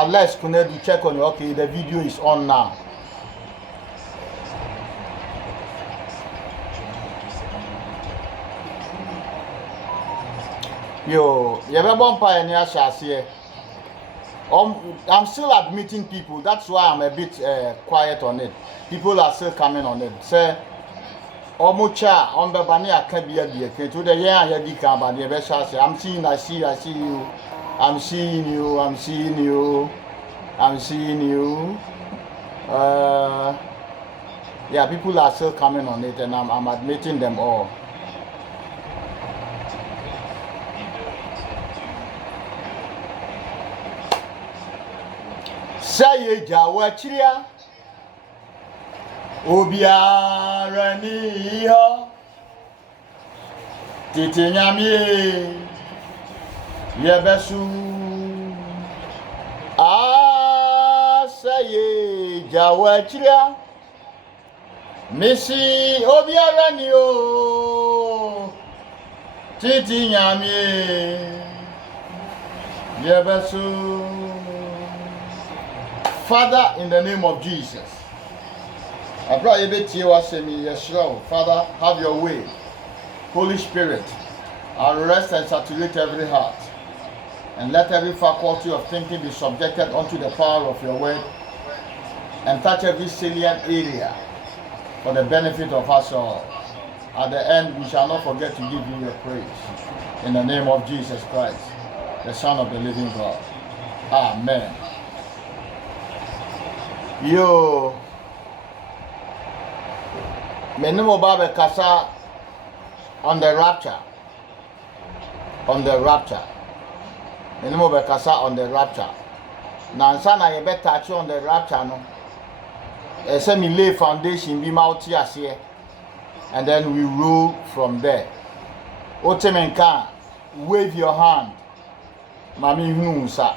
Unless Kunedu check on you. Okay, the video is on now. Yo, you ever bump pioneer here? I'm still admitting people. That's why I'm a bit quiet on it. People are still coming on it. Say, Omucha, Ombebania can be a beer. To the year I had but the best I'm seeing, I see you. I'm seeing you. I'm seeing you. I'm seeing you. Yeah, people are still coming on it, and I'm admitting them all. Say Jawachiria Obiara ni ho Titi nyamie Yebesu say Jawachiria Missy Obiara ni o Titi nyamie Yebesu. Father, in the name of Jesus, I pray Father, have your way. Holy Spirit, arrest and saturate every heart, and let every faculty of thinking be subjected unto the power of your word, and touch every salient area for the benefit of us all. At the end, we shall not forget to give you your praise. In the name of Jesus Christ, the Son of the living God. Amen. Yo, menimo babe kasa on the rapture. Menimo be kasa on the rapture. Na nsa na ye touch on the rapture no. Ese mi lay foundation bi ma oti ase, and then we roll from there. Otemenka, wave your hand. Mami hunu nsa.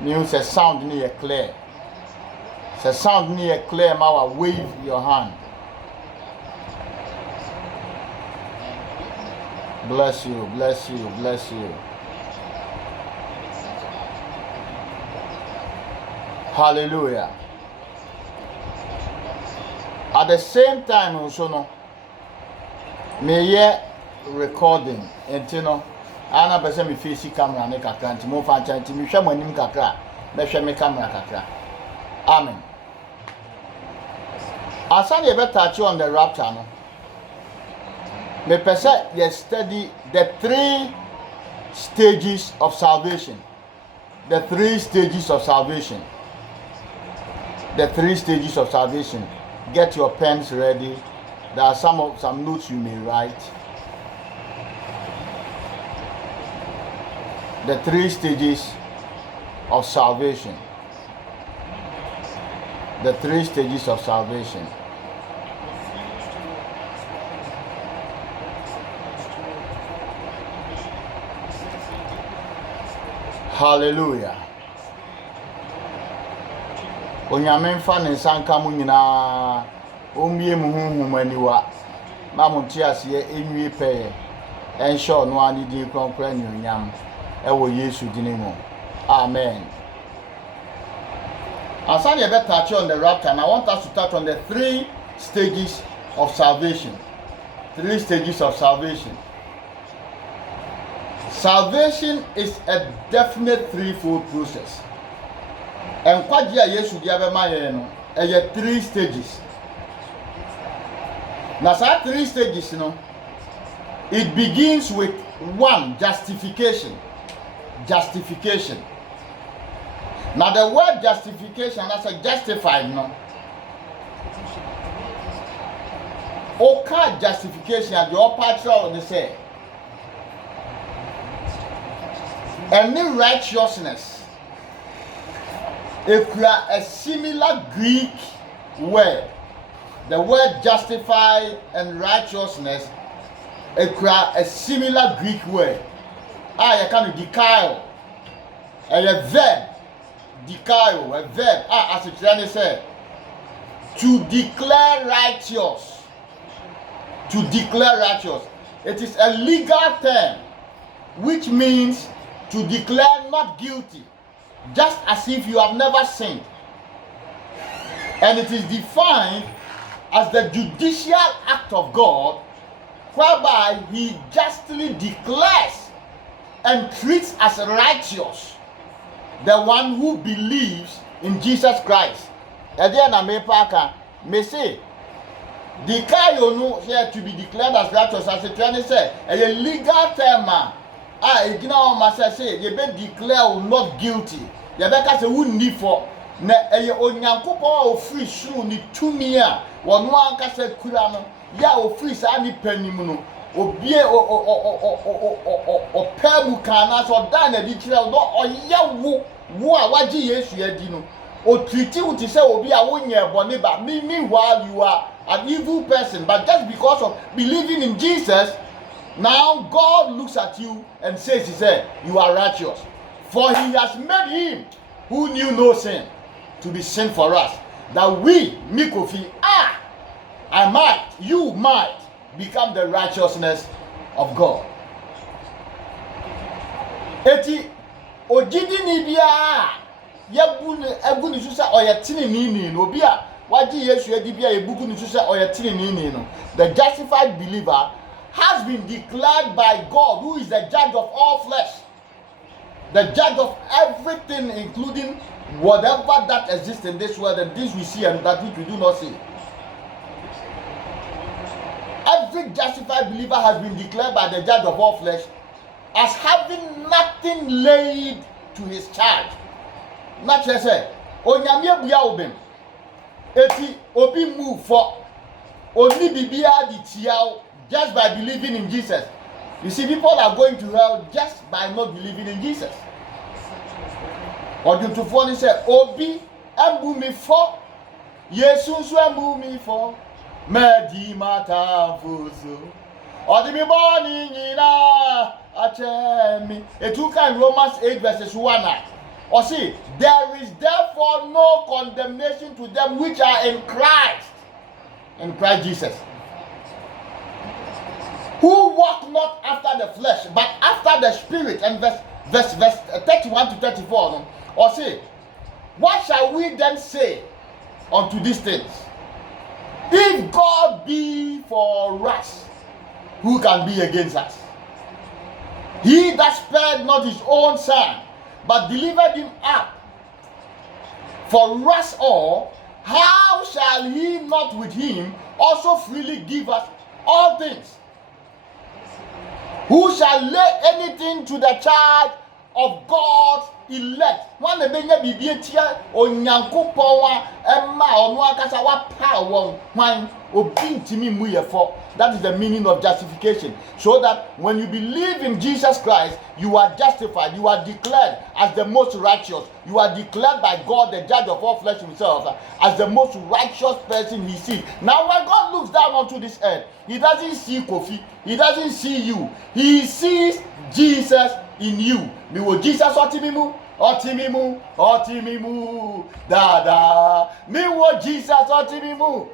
Ni say sound ni clear. The sound near clear, Mawa, wave your hand. Bless you, bless you, bless you. Hallelujah. At the same time, also, no, may ye recording, and you know, Anna person me face camera, make a cranty, more fan chanting, me show my name kakra, me show me camera kakra. Amen. Asan you better touch on the rapture no. Me pese you study the 3 stages of salvation. The 3 stages of salvation. The 3 stages of salvation. Get your pens ready. There are some notes you may write. The 3 stages of salvation. The 3 stages of salvation. Hallelujah. Onyame mfa ne nsanka mu nyina omie mu honhom aniwa ma mo nti ase enwie peye enhye no ani din kronkran nyonyam ewo Yesu din mu. Amen. As I better touch on the rapture, and I want us to touch on the 3 stages of salvation. 3 stages of salvation. Salvation is a definite threefold process. And kwaji a Yesu di abema ye no, 3 stages. Now, 3 stages, it begins with 1, justification. Justification. Now the word justification, that's a justified, no. Okay, justification, the upper of the say. Any righteousness, if you are a similar Greek word, the word justify and righteousness, if you are a similar Greek word, you can declare a verb. Dikaio, a verb, as it really said, to declare righteous. To declare righteous. It is a legal term which means to declare not guilty just as if you have never sinned. And it is defined as the judicial act of God, whereby he justly declares and treats as righteous the one who believes in Jesus Christ. May say, Dikayo no here to be declared as righteous as a training say a legal term. Igina o masa say you be declare not guilty. You better say who need for na onyankopon ofiri suru ni tumi a wono anka say kura no ya ofiri sa ni panimu no obie o pamu kana so dan na di kire no oya wo a waji Yesu adi no o treat you to say obi a wonye bone ba meanwhile you are an evil person, but just because of believing in Jesus, now God looks at you and says, he said, you are righteous. For he has made him who knew no sin to be sin for us, that we, Mikofi, you might become the righteousness of God. Eti ojidi ni bia yabu ni susa oyetini ni obia the justified believer has been declared by God, who is the judge of all flesh, the judge of everything, including whatever that exists in this world, and this we see and that which we do not see. Every justified believer has been declared by the judge of all flesh as having nothing laid to his charge. Not just say, onyamye buya obem. Eti obi move for only bibia di tiao just by believing in Jesus. You see, people are going to hell just by not believing in Jesus. Or to phone say obi embu mi for Yesu so embu mi for medi mata fuso odimi boni nyina achemi. Etuka in Romans 8 verses 1. Or see, there is therefore no condemnation to them which are in Christ Jesus, who walk not after the flesh, but after the Spirit. And verse 31 to 34. Or see, what shall we then say unto these things? If God be for us, who can be against us? He that spared not his own son, but delivered him up for us all, how shall he not with him also freely give us all things? Who shall lay anything to the charge of God's elect? One the benya bibietia onyankopon emma onu akasa wa power one obintimi muyefo. That is the meaning of justification. So that when you believe in Jesus Christ, you are justified, you are declared as the most righteous. You are declared by God, the judge of all flesh himself, as the most righteous person he sees. Now when God looks down onto this earth, he doesn't see Kofi, he doesn't see you. He sees Jesus in you. Me wo Jesus otimimu dada. Me wo Jesus otimimu.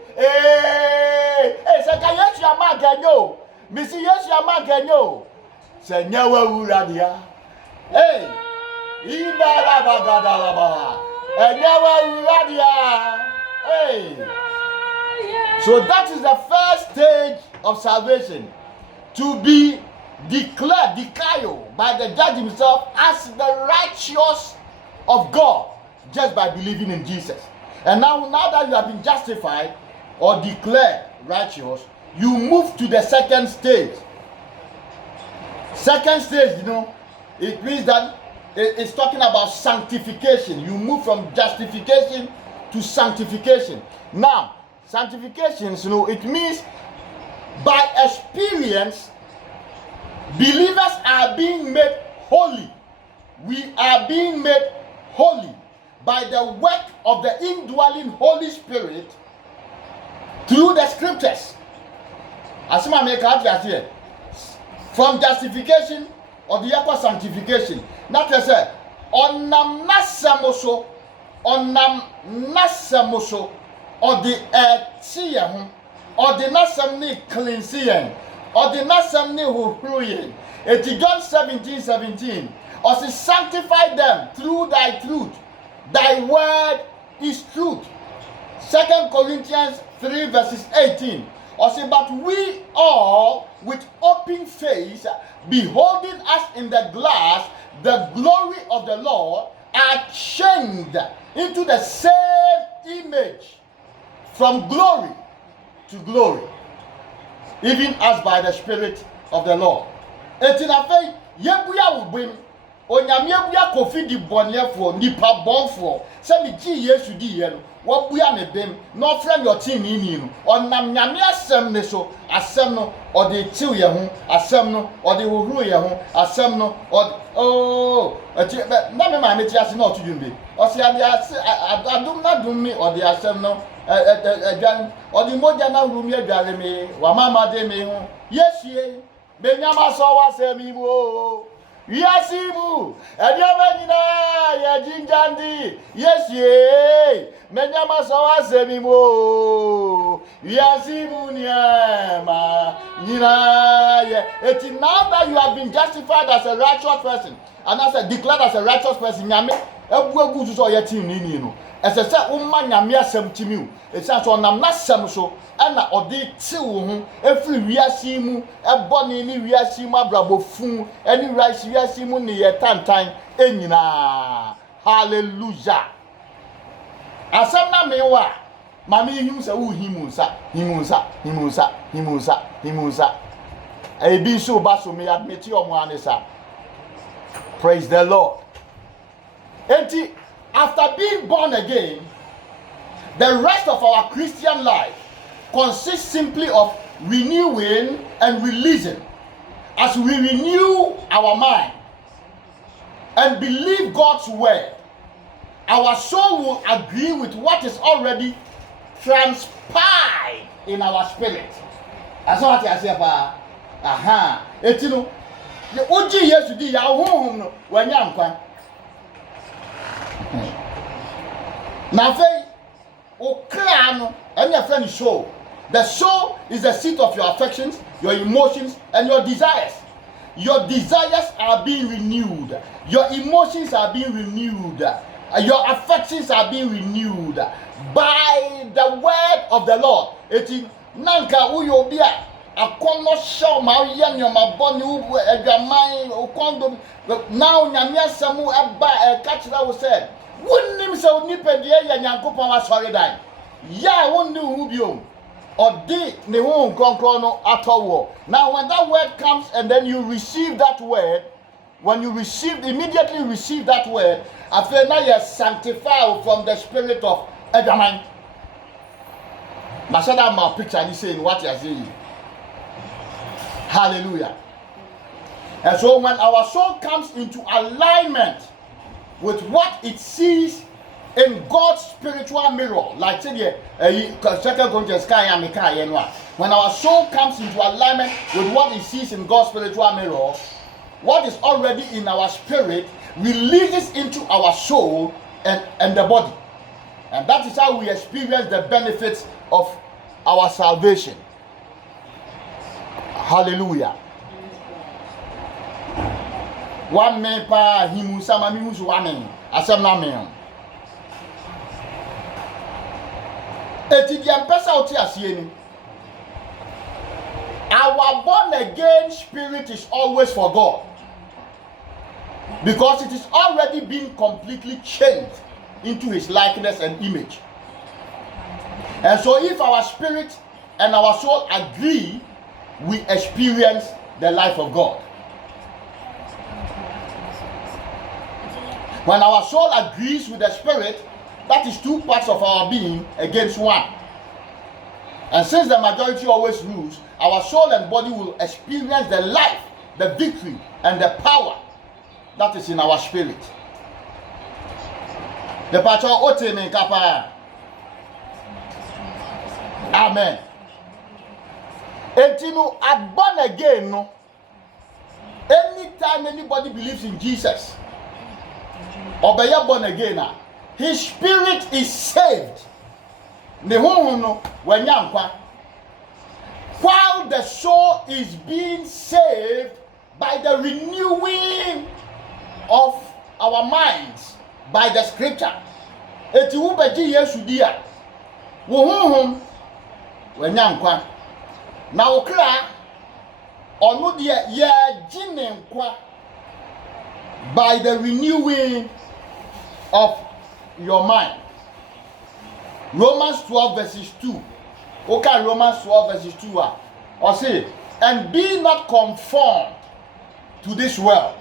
Se ka Yesu amaganyo. Me si Yesu amaganyo. Se nyawa uradia. Ibara bagadalaba. Nyawa uradia. So that is the first stage of salvation, to be declared, dikayo, by the judge himself as the righteous of God, just by believing in Jesus. And now that you have been justified or declared righteous, you move to the second stage. Second stage, it means that it's talking about sanctification. You move from justification to sanctification. Now, sanctification, it means by experience, believers are being made holy. We are being made holy by the work of the indwelling Holy Spirit through the scriptures. Asima make out here. From justification or the upper sanctification. Not to say, onam nasamoso, or the etiam, or the nasam ni cleansing, or the nasam ni huhuyen. It's John 17:17. Also sanctify them through thy truth. Thy word is truth. 2 Corinthians 3 verses 18. Also, but we all with open face, beholding us in the glass, the glory of the Lord, are changed into the same image from glory to glory, even as by the Spirit of the Lord. Etinafe yebuya ubim onyame yebuya kofi di bonefo nipa bonfo se mi gi Yesu di ye no wabuya me bem no frem your team ni no onam nyame asem ne so asem no ode tiw ye ho asem no ode hohuru ye ho asem no na me ma me ti ase na otudwumbe o se ade ase adum na dum mi ode asem no adwan ode moja na huru mi adware mi wa mama de mi ho Yesu benyama so wa se mi mo Yasimu, Ediamanina, ya jinjandi, yes, ye, Menyama sawa semimo, Yasimu niema, Nina, it's now that you have been justified as a righteous person, and as declared as a righteous person, Yame, Ebu so yetim nini, as I said, Nyamia sem timiu, it's so nam na sem so. Ana odi ti wo ho efri wiase mu eboni ni wiase mu abrabofun eni wiase mu ne ye tantan enyina hallelujah asem na mewa mama him se wo himunsa ebi so ba so me admit omo anisa praise the Lord. Enti after being born again, the rest of our Christian life consists simply of renewing and releasing. As we renew our mind and believe God's word, our soul will agree with what is already transpired in our spirit. That's what I say. Aha. Etino. The oji Yesu di ya honhom no wanya nkwa. Na fe okra no and your friend soul. The soul is the seat of your affections, your emotions, and your desires. Your desires are being renewed. Your emotions are being renewed. Your affections are being renewed by the word of the Lord. Eti nanka uyobia akono show ma yen your maboni ubu edwaman okondo now nyamia samu eba kachira wo said wonnim se onipa de ya nyankopon asori dan ya wonni hu biom odi ne hu konkron no atowo. Now when that word comes and then you receive that word, when you immediately receive that word, after now you're sanctified from the spirit of Edaman. Masada my picture is saying what you're saying. Hallelujah. And so when our soul comes into alignment with what it sees in God's spiritual mirror, like say Second Corinthians when our soul comes into alignment with what it sees in God's spiritual mirror, what is already in our spirit releases into our soul and the body. And that is how we experience the benefits of our salvation. Hallelujah. One man pa himu sama mi husu one asem na me. Eti di ampesa oti asie ni. Our born again spirit is always for God, because it is already been completely changed into his likeness and image. And so if our spirit and our soul agree, we experience the life of God. When our soul agrees with the spirit, that is two parts of our being against one. And since the majority always rules, our soul and body will experience the life, the victory, and the power that is in our spirit. The pacho otene kapa. Amen. Etinu are born again. No. Anytime anybody believes in Jesus, or be born again, his spirit is saved. While the soul is being saved by the renewing of our minds by the scripture. Eti wo beji Yesu di a wo honhom wanya nkwa na wo kra onu de ye gine nkwa by the renewing of your mind. Romans 12 verses 2. Okay, Romans 12 verses 2. Or say, and be not conformed to this world,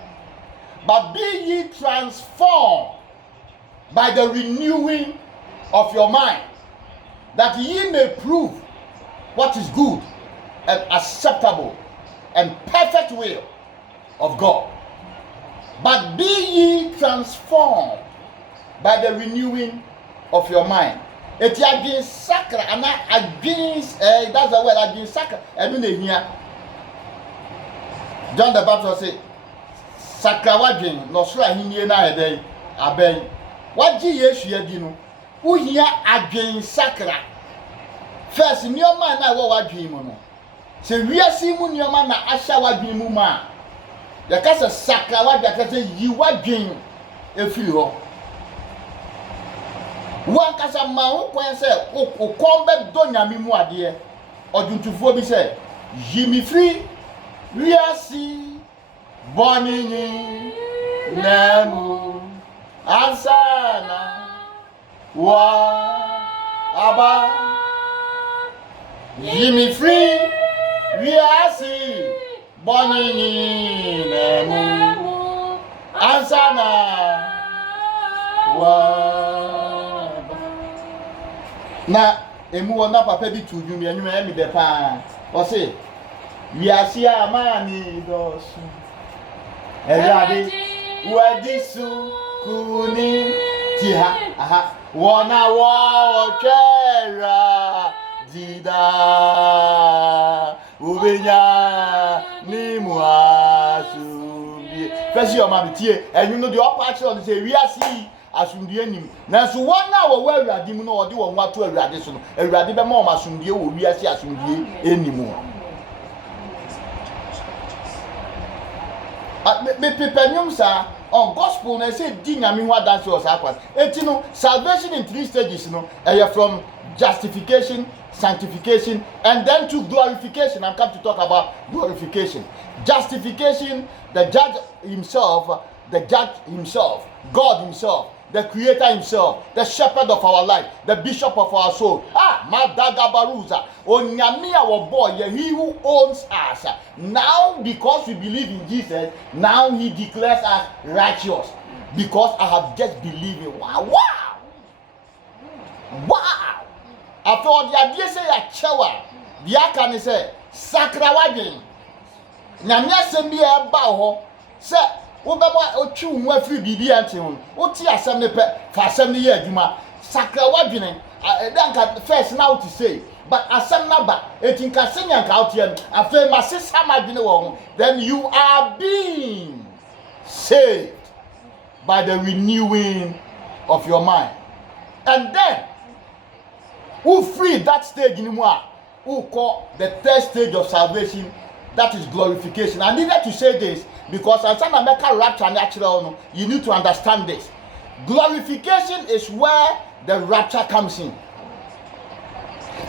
but be ye transformed by the renewing of your mind, that ye may prove what is good and acceptable and perfect will of God. But be ye transformed by the renewing of your mind. Eti agin sakra ana agin that's the word agin sakra enu na hia. John the Baptist say sakra wadwen no so ahinie na eden aben wagye Yesu adi no uhia agin sakra first nioma na wo wadwen mu no se wiase mu nioma na ahya wadwen mu ma ya ka se sakra wadwen ka se yi wadwen efiri ho wan kasa ma ho kwen se ukombe do nyame mu ade oduntufuo bi se yimi free wiasi bonini nemu ansana wa aba yimi free wiasi bonini nemu ansana wa na emu wona papa bi tu dwumi anwuma ya mi de pa o se wiase amani dosu erade wadisu kuni tiha aha wona wo twera dida ubenya ni muasu fesi o ma bi tie enyu no de o pa che o se wiase asundie nim na so wona wo wa awurade mu no ode wo nwa to awurade so no awurade be ma o masundie wo wiase asundie enimu me pepanyum sa on gospel na say di nyame ho adanse o sa kwa eti no salvation in 3 stages no from justification, sanctification, and then to glorification. I'm come to talk about glorification. Justification, the judge himself, God himself, the creator himself, the shepherd of our life, the bishop of our soul. Madaga Baruza, Onyamia wa boy, he who owns us. Now, because we believe in Jesus, now he declares us righteous. Because I have just believed in. Wow. After all the idea say a chewa, the akane say, Sakra wadin. Nyamia sembi e ba ho, say, Obama otu nwa free bibi ante ho. Oti asem ne pe, fa asem ne ye adwuma. Sakra wadin. Then first now to say, but asem na ba, etinka senya nka otie, afa ma sesa madwene wo ho. Then you are being saved by the renewing of your mind. And then who free that stage in moi, who call the third stage of salvation, that is glorification. I needed to say this because as an American rapture natural, you need to understand this. Glorification is where the rapture comes in.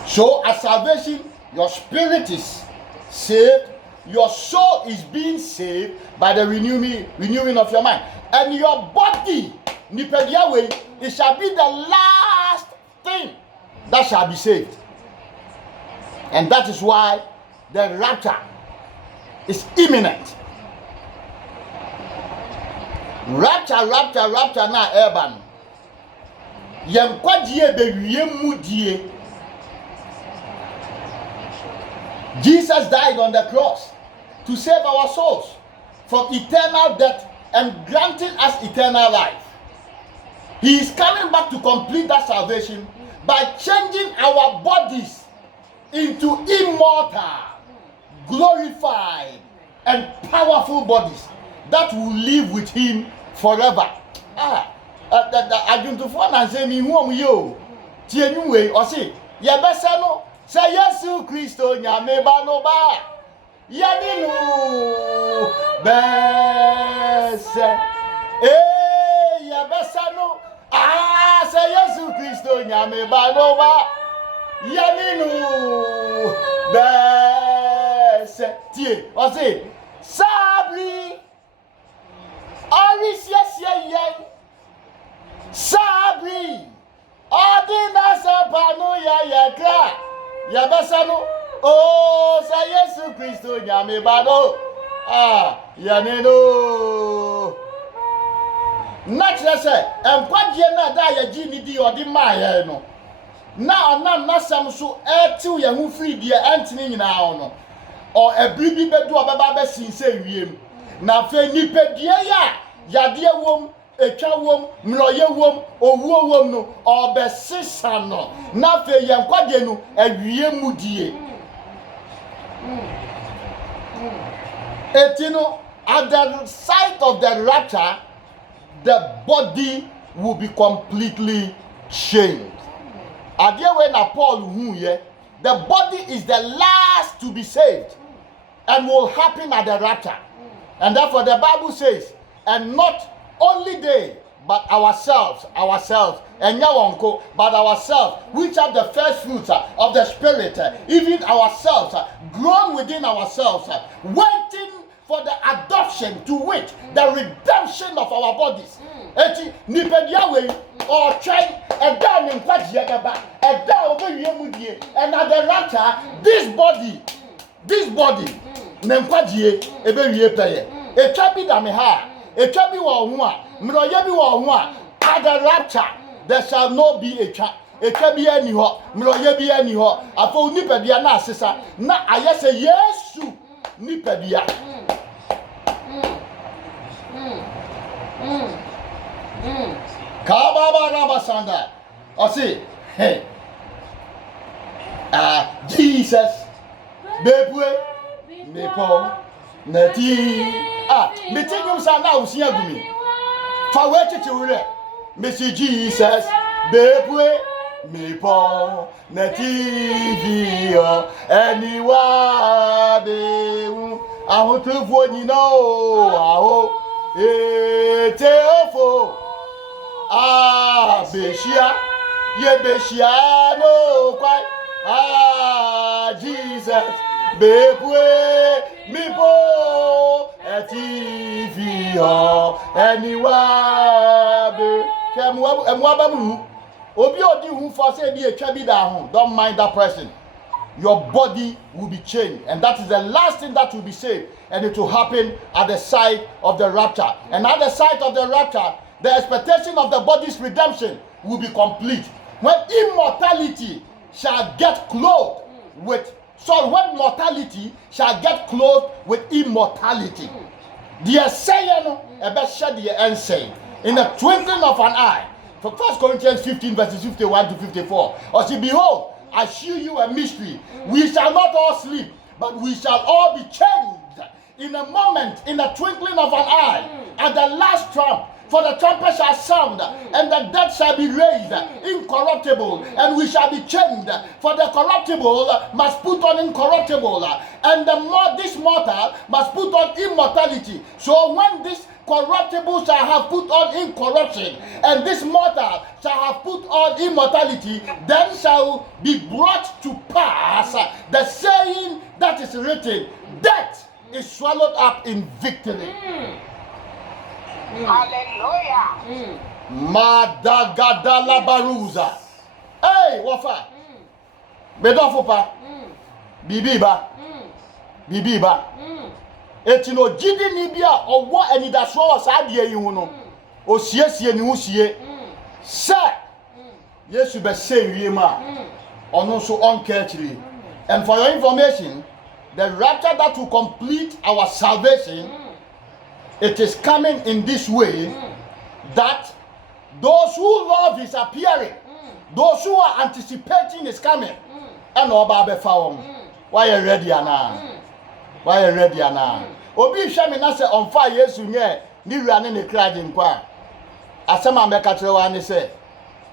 So at salvation, your spirit is saved, your soul is being saved by the renewing of your mind. And your body, it shall be the last thing that shall be saved. And that is why the rapture is imminent. Rapture na urban. Yankwadie bewie mudie. Jesus died on the cross to save our souls from eternal death and granting us eternal life. He is coming back to complete that salvation by changing our bodies into immortal, glorified, and powerful bodies that will live with him forever. Ajuntufo na say mi hu omu yo. Tie nwe o say ye bese no say Yesu Kristo nyame ba no ba. Ye ni no bese Yabesano. Say Yesu Christo nyame banoba. Yaninu. Bese. Tie. O say sabri. Always yes. Sabri. Ordina sapano ya kra. Yabesano. Oh, say Yesu Christo nyame bano. Yaninu. Natural say, and what ye na da ya gini di or di my no. Now, na some so two ya who free dear Anthony now no. Or a baby bed to a baba sin say we. Na fe ni pe dia ya dear wom, a chow wom, mloye wom, or wom no, or be sister no. Na fe yan quadenu, a wie mudie. Etino, at the sight of the rapture, the body will be completely changed. Adia when Paul who here, the body is the last to be saved and will happen at the rapture. And therefore the Bible says, and not only they, but ourselves, and Yawonko, but ourselves, which have the first fruits of the Spirit, even ourselves, grown within ourselves, waiting for the adoption, to wit, the redemption of our bodies. Eti nipedia we or try and down in Kwajagaba, and down over Yemudie, and at the rapture, this body, Nemkwadie, Ebe Paye, a chabi dameha, a chabi wa, Mroyabi wa, at the rapture, there shall not be a chabi any ho, Mroyabi any ho, a full nipedia na sisa, na ayase Yesu nipedia. Kababa Rabasanda. I say, hey, Jesus, Bepwe, Nepo, Neti, Metinum Sana, Usiagumi. Fawete to Missy Jesus, Bepwe, Mepo, Neti, anywhere, I want to vote, you know, Teofo. Beshia, ye Beshia, no, quite. Jesus, Bepwe, Mipo, TV, anywhere, and Wabamu. Obiodi who for say be a chabi down, don't mind that person. Your body will be changed, and that is the last thing that will be saved, and it will happen at the side of the rapture. And at the side of the rapture, the expectation of the body's redemption will be complete. When immortality shall get clothed with, when mortality shall get clothed with immortality. The saying, in the twinkling of an eye. For 1 Corinthians 15 verses 51 to 54. Or see, behold, I shew you a mystery. We shall not all sleep, but we shall all be changed in a moment, in the twinkling of an eye, at the last trump. For the trumpet shall sound, and the dead shall be raised incorruptible, and we shall be changed. For the corruptible must put on incorruptible, and this mortal must put on immortality. So when this corruptible shall have put on incorruption, and this mortal shall have put on immortality, then shall be brought to pass the saying that is written, death is swallowed up in victory. Hallelujah. Madagadala baruza. Hey, wafa. Bedofopa. Bibiba. Etino jidi nibia owo enidaso saadie yi hu no. Osiesie ni husie. Se Yesu be say wiema. Ono so onka akiri. And for your information, the rapture that will complete our salvation, it is coming in this way, that those who love his appearing, those who are anticipating his coming, and Oba found. Why are you ready now? Why are you ready now? Obi shami na se on fire Yesu nye ni ruane ne kra de nkwa. Asema meka kire wa ne se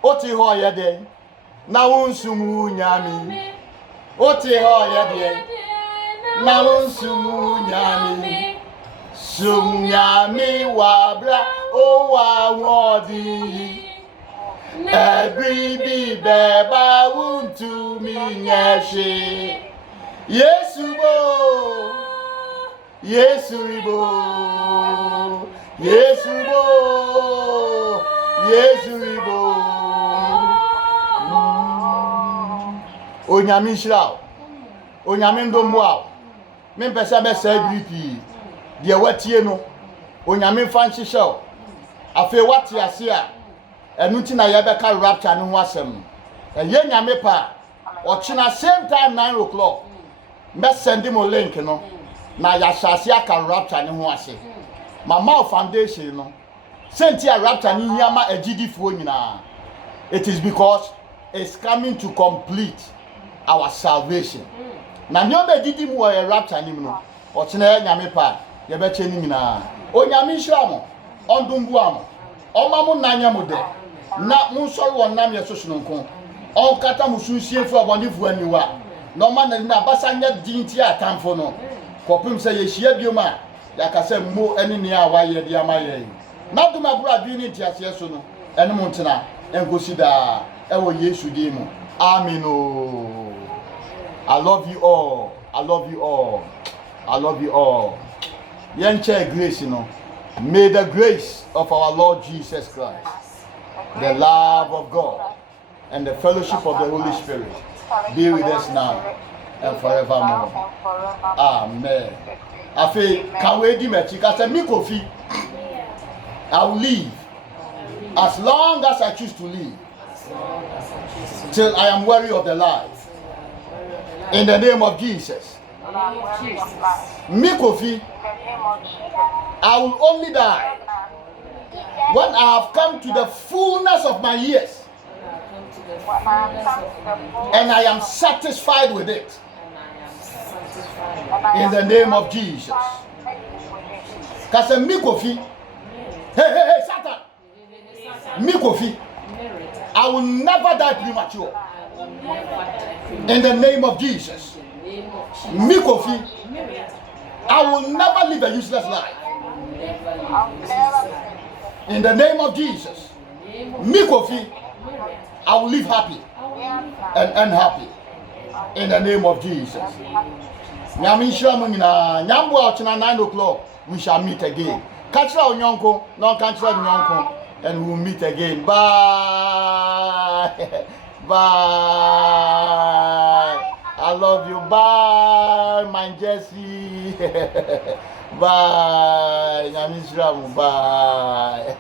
oti ho ye de na wonsumu nyami. Oti ho ye de na wonsumu nyami. Sunyami wabra o wa wodi. Every be beba wuntu mi nyeshi. Yesubo, Yesubo, Yesubo, Yesubo. Onyami shirao, onyami ndomwa. Me pesa be celebrity. Die watie no, onyami fan hihye. Afi wate ase a enu ti na ye be ka rapture no ho asem. Eye nyame pa. Ochina same time 9 o'clock. Me send him a link no. Na ya shase aka rapture ne ho ase. Mama foundation no. Senti a rapture ni hiama agidifuo nyina. It is because it's coming to complete our salvation. Na nyome didi mu a rapture ni no. Ochina ye nyame pa ye be che ni nyina. O nyame hira mo. Ondumbu am. Omamu nanya mo de. Na mu sori wonam ye sosono nko. On kata musunsie fu abondifu aniwa no ma na basanya dinti atamfo no kopim se yehia bioma yakase mo eni ne a waye de amaye na duma bura bi ni ntiase so no ene mo ntena enkosi da ewo Yesu di mu amen. I love you all. I love you all. I love you all. Yenche grace no. May the grace of our Lord Jesus Christ, the love of God, and the fellowship of the Holy Spirit be with us now and forevermore. Amen. Afi kawedi mechi kase mi kofi. I will live as long as I choose to live till I am weary of the life. In the name of Jesus. Mi kofi. I will only die when I have come to the fullness of my years. And I am satisfied with it. In the name of Jesus. Kase mikofi. Hey, Satan. Mikofi. I will never die premature. In the name of Jesus. Mikofi. I will never live a useless life. In the name of Jesus. Mikofi. I will live happy and unhappy in the name of Jesus. Nyambo ochina 9 o'clock we shall meet again. Kachira onyonko, no kachira onyonko, and we will meet again. Bye. Bye. I love you. Bye, my Jesse. Bye. Nyamisra. Bye.